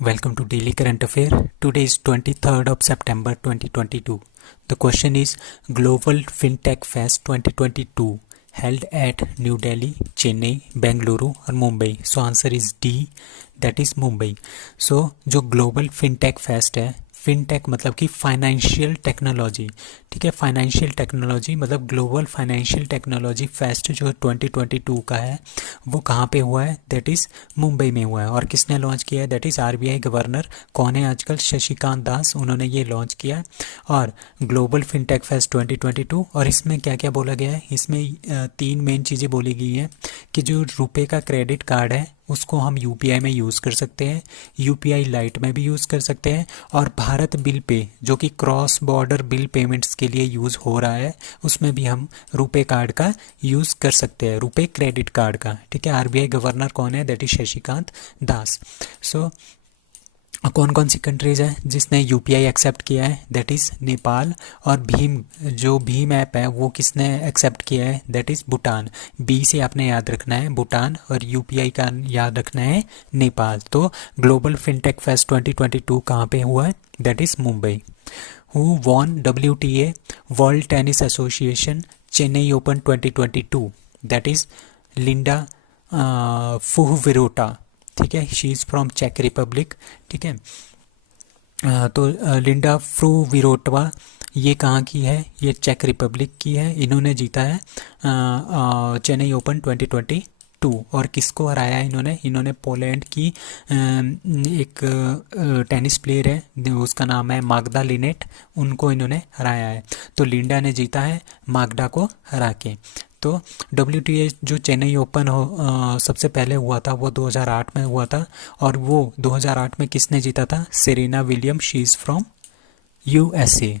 Welcome to Daily Current Affair. Today is 23rd of September 2022. The question is Global FinTech Fest 2022 held at New Delhi, Chennai, Bengaluru और Mumbai. So answer is D, that is Mumbai. So जो Global FinTech Fest है, fintech मतलब कि financial technology, ठीक है. Financial technology मतलब global financial technology fest जो 2022 का है वो कहाँ पे हुआ है? दैट इज़ मुंबई में हुआ है. और किसने लॉन्च किया है? दैट इज़ आरबीआई गवर्नर कौन है आजकल? शशिकांत दास, उन्होंने ये लॉन्च किया है. और ग्लोबल फिनटेक फेस्ट 2022. और इसमें क्या क्या बोला गया है? इसमें तीन मेन चीज़ें बोली गई हैं कि जो रुपए का क्रेडिट कार्ड है उसको हम यूपीआई में यूज़ कर सकते हैं, यूपीआई लाइट में भी यूज़ कर सकते हैं, और भारत बिल पे जो कि क्रॉस बॉर्डर बिल पेमेंट्स के लिए यूज़ हो रहा है उसमें भी हम रुपए कार्ड का यूज़ कर सकते हैं, रुपए क्रेडिट कार्ड का, ठीक है. आरबीआई गवर्नर कौन है? That is Shashikant Das. सो कौन कौन सी कंट्रीज़ हैं जिसने यूपीआई एक्सेप्ट किया है? That is Nepal. और भीम, जो भीम ऐप है वो किसने एक्सेप्ट किया है? That is Bhutan. बी से आपने याद रखना है भूटान और यूपीआई का याद रखना है नेपाल. तो ग्लोबल फिनटेक फेस्ट 2022 कहाँ पे हुआ है? That is Mumbai. Who won WTA world tennis association Chennai open 2022? That is Linda Fruhvirtova, ठीक है. शी इज़ फ्रॉम चेक रिपब्लिक, ठीक है. तो लिंडा फ्रूविरोटवा ये कहाँ की है? ये चेक रिपब्लिक की है. इन्होंने जीता है चेन्नई ओपन 2022. और किसको हराया है इन्होंने? इन्होंने पोलैंड की एक टेनिस प्लेयर है, उसका नाम है माग्दा लिनेट, उनको इन्होंने हराया है. तो लिंडा ने जीता है माग्दा को हरा के. तो WTA जो चेन्नई ओपन सबसे पहले हुआ था वो 2008 में हुआ था. और वो 2008 में किसने जीता था? Serena Williams. She is from USA.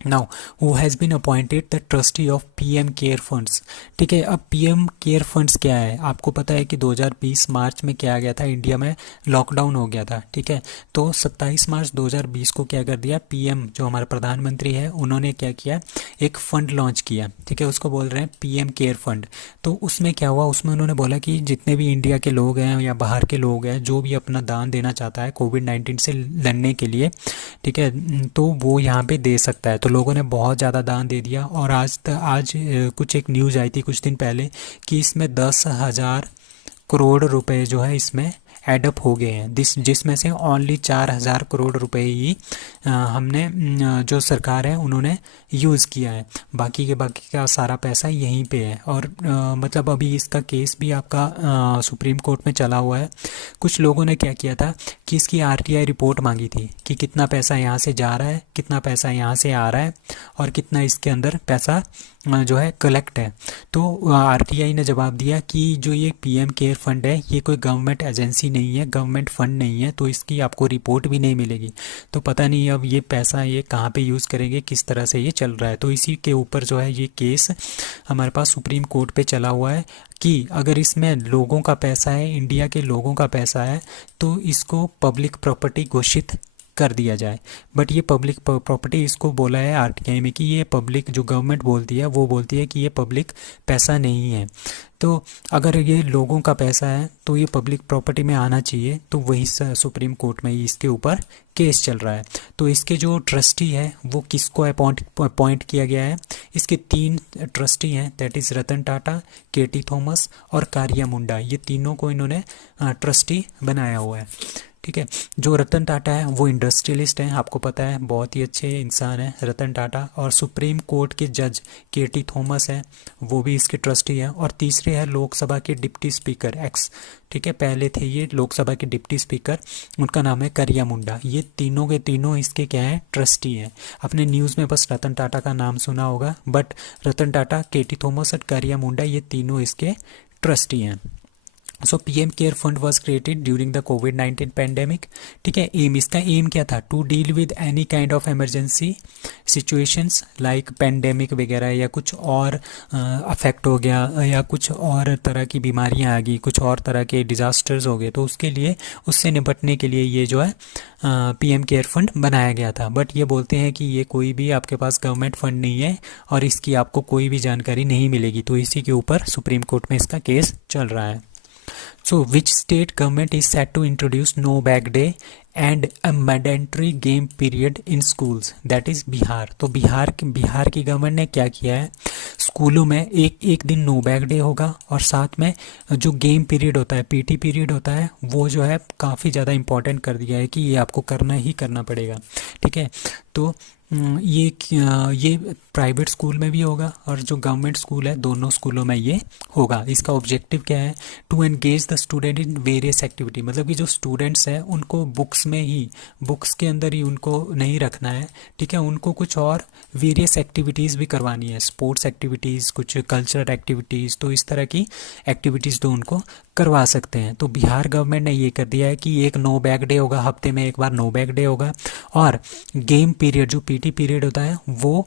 Now who has been appointed the trustee of PM care funds, ठीक है. अब PM केयर फंड्स क्या है? आपको पता है कि 2020 मार्च में क्या आ गया था? इंडिया में लॉकडाउन हो गया था, ठीक है. तो 27 मार्च 2020 को क्या कर दिया? PM जो हमारे प्रधानमंत्री है उन्होंने क्या किया? एक फ़ंड लॉन्च किया, ठीक है. उसको बोल रहे हैं PM केयर फंड. तो उसमें क्या हुआ? उसमें उन्होंने बोला कि जितने भी इंडिया के लोग हैं या बाहर के लोग हैं जो भी अपना दान देना चाहता है कोविड-19 से लड़ने के लिए, ठीक है, तो वो यहाँ पे दे सकता है. तो लोगों ने बहुत ज़्यादा दान दे दिया. और आज कुछ एक न्यूज़ आई थी कुछ दिन पहले कि इसमें 10,000 करोड़ रुपए जो है इसमें एडअप हो गए हैं. जिसमें से ओनली 4,000 करोड़ रुपए ही हमने जो सरकार है उन्होंने यूज़ किया है. बाकी का सारा पैसा यहीं पे है. और मतलब अभी इसका केस भी आपका सुप्रीम कोर्ट में चला हुआ है. कुछ लोगों ने क्या किया था कि इसकी RTI रिपोर्ट मांगी थी कि कितना पैसा यहाँ से जा रहा है, कितना पैसा यहाँ से आ रहा है और कितना इसके अंदर पैसा जो है कलेक्ट है. तो RTI ने जवाब दिया कि जो ये PM केयर फंड है ये कोई गवर्नमेंट एजेंसी नहीं है, गवर्नमेंट फंड नहीं है, तो इसकी आपको रिपोर्ट भी नहीं मिलेगी. तो पता नहीं अब ये पैसा ये कहाँ पे यूज़ करेंगे, किस तरह से ये चल रहा है. तो इसी के ऊपर जो है ये केस हमारे पास सुप्रीम कोर्ट पे चला हुआ है कि अगर इसमें लोगों का पैसा है, इंडिया के लोगों का पैसा है, तो इसको पब्लिक प्रॉपर्टी घोषित कर दिया जाए. बट ये पब्लिक प्रॉपर्टी इसको बोला है RTI में कि ये पब्लिक, जो गवर्नमेंट बोलती है वो बोलती है कि ये पब्लिक पैसा नहीं है. तो अगर ये लोगों का पैसा है तो ये पब्लिक प्रॉपर्टी में आना चाहिए. तो वही सुप्रीम कोर्ट में इसके ऊपर केस चल रहा है. तो इसके जो ट्रस्टी है वो किसको अपॉइंट किया गया है? इसके 3 ट्रस्टी हैं, that is Ratan Tata, KT Thomas और कारिया मुंडा. ये तीनों को इन्होंने ट्रस्टी बनाया हुआ है, ठीक है. जो रतन टाटा है वो इंडस्ट्रियलिस्ट हैं, आपको पता है, बहुत ही अच्छे इंसान हैं रतन टाटा. और सुप्रीम कोर्ट के जज KT थॉमस हैं, वो भी इसके ट्रस्टी हैं. और तीसरे है लोकसभा के डिप्टी स्पीकर एक्स, ठीक है, पहले थे ये लोकसभा के डिप्टी स्पीकर, उनका नाम है करिया मुंडा. ये तीनों के तीनों इसके क्या हैं? ट्रस्टी हैं. आपने न्यूज़ में बस रतन टाटा का नाम सुना होगा, बट रतन टाटा, KT थॉमस और करिया मुंडा ये तीनों इसके ट्रस्टी हैं. So PM care fund was created during the कोविड-19 पेंडेमिक, ठीक है. इसका एम क्या था? To deal with any kind of emergency situations like pandemic वगैरह, या कुछ और अफेक्ट हो गया, या कुछ और तरह की बीमारियां आ गई, कुछ और तरह के डिज़ास्टर्स हो गए, तो उसके लिए, उससे निपटने के लिए ये जो है PM केयर फंड बनाया गया था. बट ये बोलते हैं कि ये कोई भी आपके पास गवर्नमेंट फंड नहीं है और इसकी आपको कोई भी जानकारी नहीं मिलेगी. तो इसी के ऊपर सुप्रीम कोर्ट में इसका केस चल रहा है. So which state government is set to introduce no bag day and a mandatory game period in schools, that is Bihar. तो बिहार की गवर्नमेंट ने क्या किया है, स्कूलों में एक एक दिन नो बैग डे होगा और साथ में जो गेम पीरियड होता है, पीटी पीरियड होता है, वो जो है काफ़ी ज़्यादा इंपॉर्टेंट कर दिया है कि ये आपको करना ही करना पड़ेगा। ठीक है, तो ये प्राइवेट स्कूल में भी होगा और जो गवर्नमेंट स्कूल है दोनों स्कूलों में ये होगा। इसका ऑब्जेक्टिव क्या है, to engage the student in various activity, मतलब कि जो स्टूडेंट्स हैं उनको बुक्स के अंदर ही उनको नहीं रखना है। ठीक है, उनको कुछ और वेरियस एक्टिविटीज़ भी करवानी है, स्पोर्ट्स एक्टिविटीज़, कुछ कल्चरल एक्टिविटीज़, तो इस तरह की एक्टिविटीज़ तो उनको करवा सकते हैं। तो बिहार गवर्नमेंट ने ये कर दिया है कि एक नो बैग डे होगा, हफ्ते में एक बार नो बैग डे होगा, और गेम पीरियड जो पीटी पीरियड होता है वो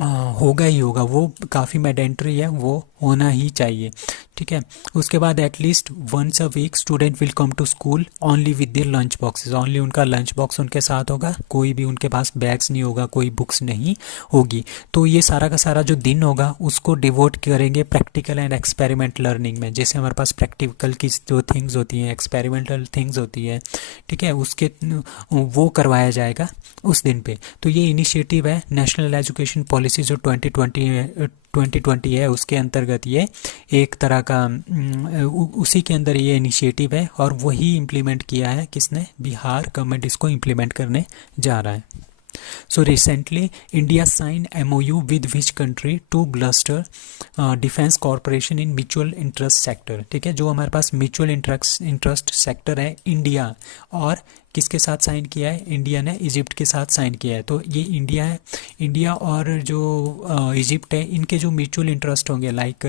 होगा ही होगा, वो काफ़ी मैंडेटरी है, वो होना ही चाहिए। ठीक है, उसके बाद at least once a week student will come to school only with their lunch boxes, only उनका लंच बॉक्स उनके साथ होगा, कोई भी उनके पास बैग्स नहीं होगा, कोई बुक्स नहीं होगी। तो ये सारा का सारा जो दिन होगा उसको डिवोट करेंगे प्रैक्टिकल एंड एक्सपेरिमेंट लर्निंग में। जैसे हमारे पास प्रैक्टिकल की जो थिंग्स होती हैं, एक्सपेरिमेंटल थिंग्स होती है, ठीक है, उसके वो करवाया जाएगा उस दिन पे। तो ये इनिशिएटिव है नेशनल एजुकेशन पॉलिसी जो 2020 है, उसके अंतर्गत ये एक तरह का उसी के अंदर ये इनिशिएटिव है और वही इम्प्लीमेंट किया है किसने, बिहार गवर्नमेंट इसको इम्प्लीमेंट करने जा रहा है। So recently, India signed MOU with which country to bolster defense cooperation in mutual interest sector। ठीक है, जो हमारे पास म्यूचुअल इंटरेस्ट सेक्टर है, इंडिया और किसके साथ साइन किया है, इंडिया ने इजिप्ट के साथ साइन किया है। तो ये इंडिया है, इंडिया और जो इजिप्ट है, इनके जो म्यूचुअल इंटरेस्ट होंगे, लाइक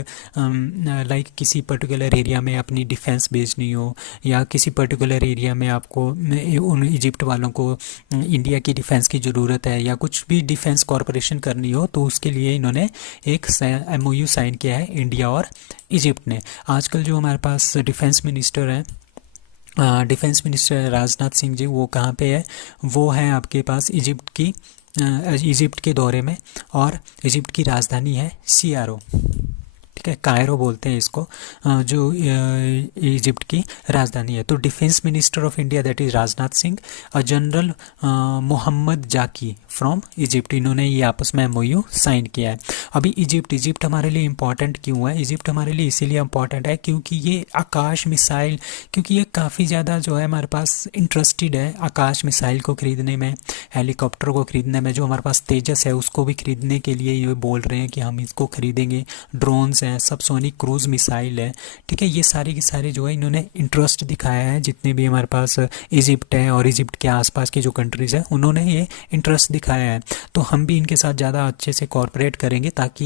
किसी पर्टिकुलर एरिया में अपनी डिफेंस भेजनी हो, या किसी पर्टिकुलर एरिया में आपको उन इजिप्ट वालों को इंडिया की डिफेंस की ज़रूरत है, या कुछ भी डिफेंस कॉरपोरेशन करनी हो, तो उसके लिए इन्होंने एक MOU साइन किया है इंडिया और इजिप्ट ने। आजकल जो हमारे पास डिफेंस मिनिस्टर हैं, डिफेंस मिनिस्टर राजनाथ सिंह जी, वो कहाँ पे है, वो है आपके पास इजिप्ट के दौरे में, और इजिप्ट की राजधानी है CRO। ठीक है, कायरो बोलते हैं इसको, जो इजिप्ट की राजधानी है। तो defence minister of India that is Rajnath Singh और जनरल मोहम्मद जाकी फ्रॉम इजिप्ट, इन्होंने ये आपस में MOU साइन किया है। अभी इजिप्ट हमारे लिए इम्पॉर्टेंट क्यों है, इजिप्ट हमारे लिए इसीलिए इम्पॉर्टेंट है क्योंकि ये आकाश मिसाइल, क्योंकि ये काफ़ी ज़्यादा जो है हमारे पास इंटरेस्टेड है आकाश मिसाइल को ख़रीदने में, हेलीकॉप्टर को ख़रीदने में। जो हमारे पास तेजस है उसको भी ख़रीदने के लिए ये बोल रहे हैं कि हम इसको ख़रीदेंगे, ड्रोन्स हैं, सबसोनिक क्रूज मिसाइल है। ठीक है, ये सारी की सारी जो है इन्होंने इंटरेस्ट दिखाया है, जितने भी हमारे पास इजिप्ट है और इजिप्ट के आसपास की जो कंट्रीज़ हैं उन्होंने ये इंटरेस्ट दिखाया है। तो हम भी इनके साथ ज़्यादा अच्छे से कॉर्पोरेट करेंगे ताकि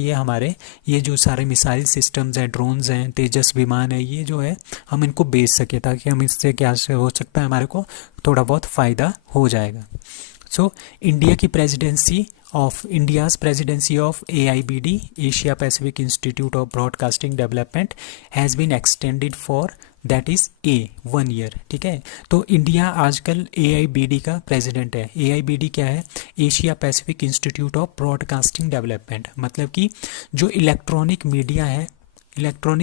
ये जो सारे मिसाइल सिस्टम्स हैं, ड्रोन्स हैं, तेजस विमान है, ये जो है हम इनको बेच सके, ताकि हम इससे क्या हो सकता है, हमारे को थोड़ा बहुत फ़ायदा हो जाएगा। सो India's presidency of AIBD, Asia Pacific Institute of Broadcasting Development, has been extended for that is 1 year। ठीक है, तो इंडिया आजकल AIBD का प्रेसिडेंट है। AIBD क्या है, Asia Pacific institute of broadcasting development, मतलब कि जो इलेक्ट्रॉनिक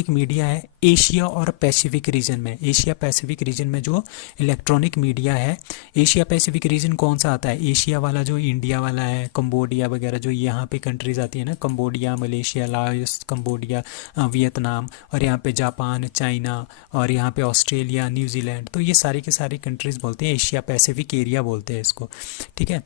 मीडिया है एशिया और पैसिफिक रीजन में, एशिया पैसिफिक रीजन में जो इलेक्ट्रॉनिक मीडिया है, एशिया पैसिफिक रीजन कौन सा आता है, एशिया वाला जो इंडिया वाला है, कंबोडिया वगैरह जो यहाँ पे कंट्रीज आती है ना, Cambodia, Malaysia, Laos, Cambodia, Vietnam, और यहाँ पे जापान, चाइना, और यहाँ पे ऑस्ट्रेलिया, न्यूजीलैंड, तो ये सारी के सारी कंट्रीज़ बोलते हैं, एशिया पैसिफिक एरिया बोलते हैं इसको। ठीक है,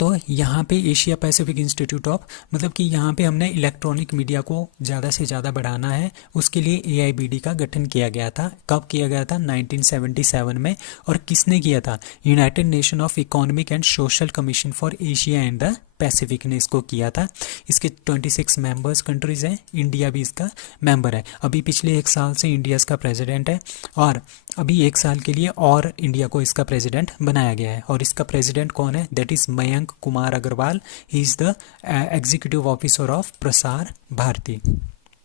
तो यहाँ पे एशिया पैसिफिक इंस्टीट्यूट ऑफ, मतलब कि यहाँ पे हमने इलेक्ट्रॉनिक मीडिया को ज़्यादा से ज़्यादा बढ़ाना है, उसके लिए AIBD का गठन किया गया था। कब किया गया था, 1977 में। और किसने किया था, United nation of economic and social commission for Asia and the Pacific ने इसको किया था। इसके 26 मेंबर्स कंट्रीज़ हैं, इंडिया भी इसका मेंबर है। अभी पिछले 1 साल से इंडिया इसका प्रेसिडेंट है, और अभी 1 साल के लिए और इंडिया को इसका प्रेसिडेंट बनाया गया है। और इसका प्रेसिडेंट कौन है, that is Mayank Kumar Agarwal, he is the executive officer of Prasar Bharati.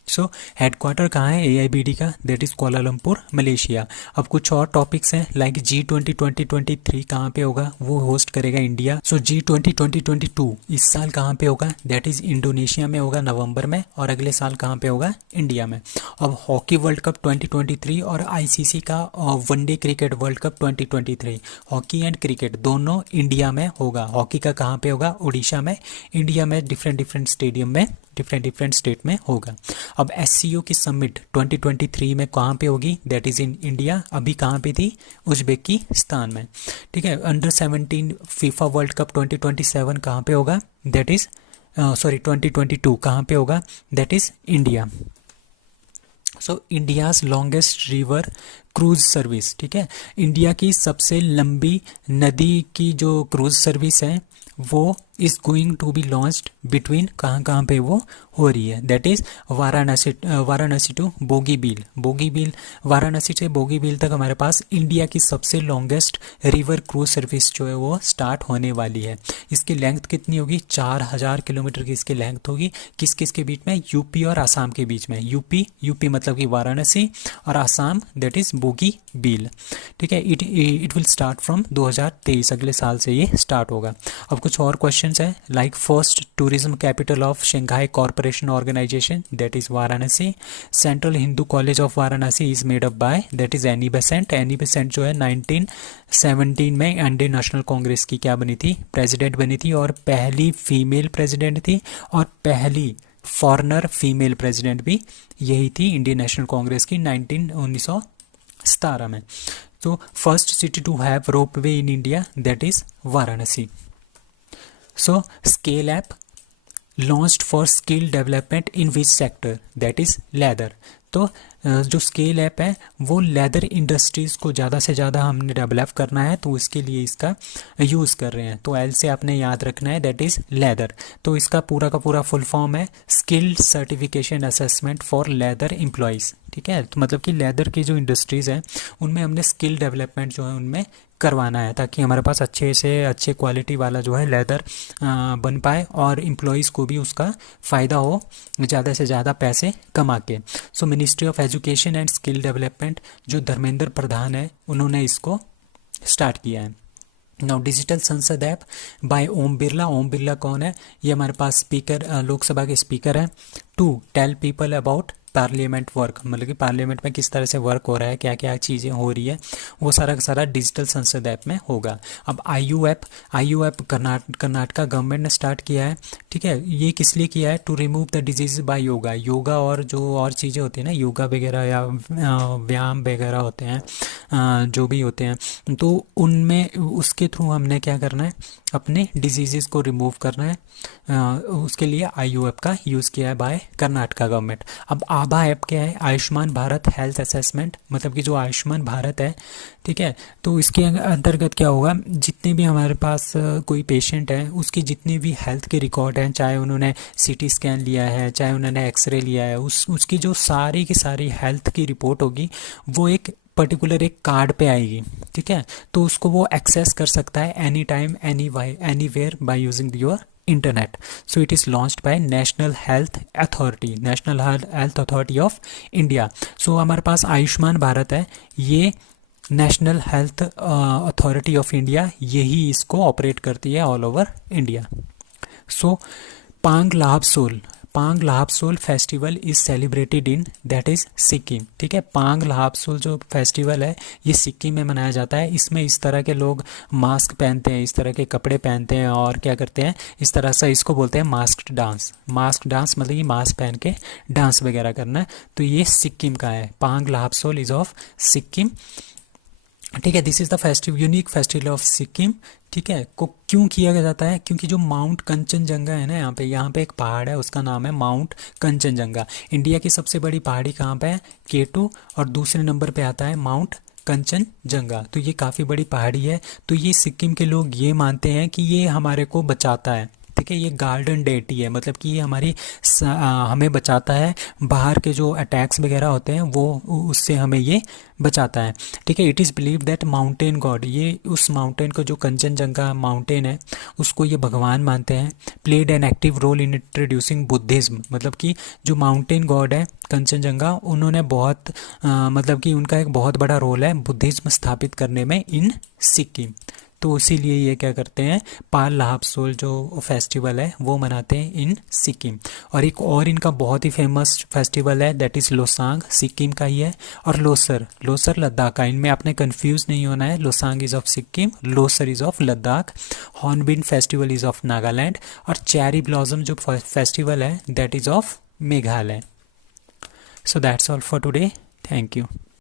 So headquarter कहाँ है AIBD का, दैट इज़ कोलालमपुर मलेशिया। अब कुछ और टॉपिक्स हैं लाइक G20 2023 कहाँ पे होगा, वो होस्ट करेगा इंडिया। सो G20 2022 इस साल कहाँ पे होगा, दैट इज़ इंडोनेशिया में होगा नवंबर में, और अगले साल कहाँ पे होगा, इंडिया में। अब हॉकी वर्ल्ड कप 2023 और ICC का one day cricket world cup 2023, hockey and cricket दोनों इंडिया में होगा। हॉकी का कहाँ पे होगा, उड़ीसा में। इंडिया में डिफरेंट डिफरेंट स्टेडियम में डिफरेंट डिफरेंट स्टेट में होगा। अब SCO की समिट 2023 में कहाँ पे होगी, दैट इज़ इन इंडिया। अभी कहाँ पे थी, उज्बेकिस्तान में। ठीक है, अंडर 17 फीफा वर्ल्ड कप 2027 कहाँ पे होगा, दैट इज़ 2022 कहाँ पे होगा, that is India. So India's longest river cruise service, ठीक है, इंडिया की सबसे लंबी नदी की जो क्रूज सर्विस है वो is going to be launched between कहाँ पे वो हो रही है, that is Varanasi to Bogibeel. Bogibeel, Varanasi से बोगीबील तक हमारे पास इंडिया की सबसे लॉन्गेस्ट रिवर क्रूज सर्विस जो है वो स्टार्ट होने वाली है। इसकी लेंथ कितनी होगी, 4000 किलोमीटर की इसकी लेंथ होगी। किस किस के बीच में, यूपी और आसाम के बीच में। यूपी मतलब कि वाराणसी, और आसाम दैट इज़ बोगीबील। ठीक है, इट विल स्टार्ट फ्रॉम 2023, अगले साल से ये स्टार्ट होगा। अब कुछ और क्वेश्चंस है like first tourism capital of Shanghai corporation organisation, that is Varanasi. Central Hindu college of Varanasi is made up by, that is Annie Besant. Annie Besant जो है 1917 में इंडियन नेशनल कांग्रेस की क्या बनी थी, प्रेसिडेंट बनी थी, और पहली फीमेल प्रेसिडेंट थी, और पहली फॉरेनर फीमेल प्रेसिडेंट भी यही थी इंडियन नेशनल कांग्रेस की 1917 में। तो first city to have ropeway in India, that is Varanasi. So scale app launched for skill development in which sector, that is leather। तो जो स्केल ऐप है वो लेदर इंडस्ट्रीज़ को ज़्यादा से ज़्यादा हमने डेवलप करना है, तो इसके लिए इसका यूज़ कर रहे हैं। तो एल से आपने याद रखना है, दैट इज़ लेदर। तो इसका पूरा का पूरा फुल फॉर्म है skilled certification assessment for leather employees. ठीक है, तो मतलब कि लेदर की जो इंडस्ट्रीज़ हैं उनमें हमने स्किल डेवलपमेंट जो है उनमें करवाना है, ताकि हमारे पास अच्छे से अच्छे क्वालिटी वाला जो है लेदर बन पाए, और एम्प्लॉयज़ को भी उसका फ़ायदा हो, ज़्यादा से ज़्यादा पैसे कमा के। सो ministry of education and skill development जो धर्मेंद्र प्रधान है उन्होंने इसको स्टार्ट किया है। नाउ डिजिटल संसद ऐप बाय ओम बिरला। ओम बिरला कौन है, ये हमारे पास स्पीकर, लोकसभा के स्पीकर हैं। To tell people about parliament work, मतलब कि पार्लियामेंट में किस तरह से वर्क हो रहा है, क्या क्या चीज़ें हो रही है, वो सारा का सारा डिजिटल संसद ऐप में होगा। अब IU ऐप कर्नाटका गवर्नमेंट ने स्टार्ट किया है। ठीक है, ये किस लिए किया है, to remove the disease by yoga. Yoga और जो और चीज़ें होती हैं ना, योगा वगैरह या व्यायाम वगैरह होते हैं, जो भी होते हैं, तो उनमें उसके थ्रू हमने क्या करना है, अपने डिजीज़ को रिमूव करना है। उसके लिए IU ऐप का यूज़ किया है बाय कर्नाटका गवर्नमेंट। अब आभा ऐप क्या है, आयुष्मान भारत हेल्थ असेसमेंट, मतलब कि जो आयुष्मान भारत है, ठीक है, तो इसके अंतर्गत क्या होगा, जितने भी हमारे पास कोई पेशेंट है उसकी जितनी भी हेल्थ के रिकॉर्ड हैं, चाहे उन्होंने CT स्कैन लिया है, चाहे उन्होंने एक्सरे लिया है, उसकी जो सारी की सारी हेल्थ की रिपोर्ट होगी वो एक पर्टिकुलर एक कार्ड पे आएगी। ठीक है, तो उसको वो एक्सेस कर सकता है any time anywhere by using your internet. So it is launched by national health authority of India. So हमारे पास आयुष्मान भारत है, ये national health authority of India यही इसको ऑपरेट करती है all over India. So Pang Lhabsol festival is celebrated in, that is Sikkim. ठीक है, पांग लाहबसोल जो फेस्टिवल है ये सिक्किम में मनाया जाता है। इसमें इस तरह के लोग मास्क पहनते हैं, इस तरह के कपड़े पहनते हैं, और क्या करते हैं, इस तरह से इसको बोलते हैं मास्क्ड डांस। मास्क डांस मतलब ये मास्क पहन के डांस वगैरह करना है। तो ये सिक्किम का है, पांग लाहबसोल इज ऑफ सिक्किम। ठीक है, this is the unique festival of Sikkim. ठीक है, को क्यों किया जाता है, क्योंकि जो माउंट कंचनजंगा है ना, यहाँ पे एक पहाड़ है, उसका नाम है माउंट कंचनजंगा। इंडिया की सबसे बड़ी पहाड़ी कहाँ पे है, K2, और दूसरे नंबर पे आता है माउंट कंचनजंगा। तो ये काफ़ी बड़ी पहाड़ी है। तो ये सिक्किम के लोग ये मानते हैं कि ये हमारे को बचाता है। ठीक है। ये गार्डन डेटी है, मतलब कि ये हमें बचाता है, बाहर के जो अटैक्स वगैरह होते हैं वो उससे हमें ये बचाता है। ठीक है। It is believe that mountain God, ये उस माउंटेन को, जो कंचनजंगा माउंटेन है उसको ये भगवान मानते हैं। Played an active role in introducing Buddhism, मतलब कि जो माउंटेन गॉड है कंचनजंगा, उन्होंने मतलब कि उनका एक बहुत बड़ा रोल है बुद्धिज्म स्थापित करने में इन सिक्किम। तो इसीलिए ये क्या करते हैं, पाल लाहपसोल जो फेस्टिवल है वो मनाते हैं इन सिक्किम। और एक और इनका बहुत ही फेमस फेस्टिवल है, दैट इज़ लोसांग, सिक्किम का ही है। और लोसर, लोसर लद्दाख का, इनमें आपने कंफ्यूज नहीं होना है। Losoong is of Sikkim, Losar is of Ladakh, hornbill festival is of Nagaland, और चेरी ब्लॉसम जो फेस्टिवल है that is of Meghalaya. So that's all for today, thank you.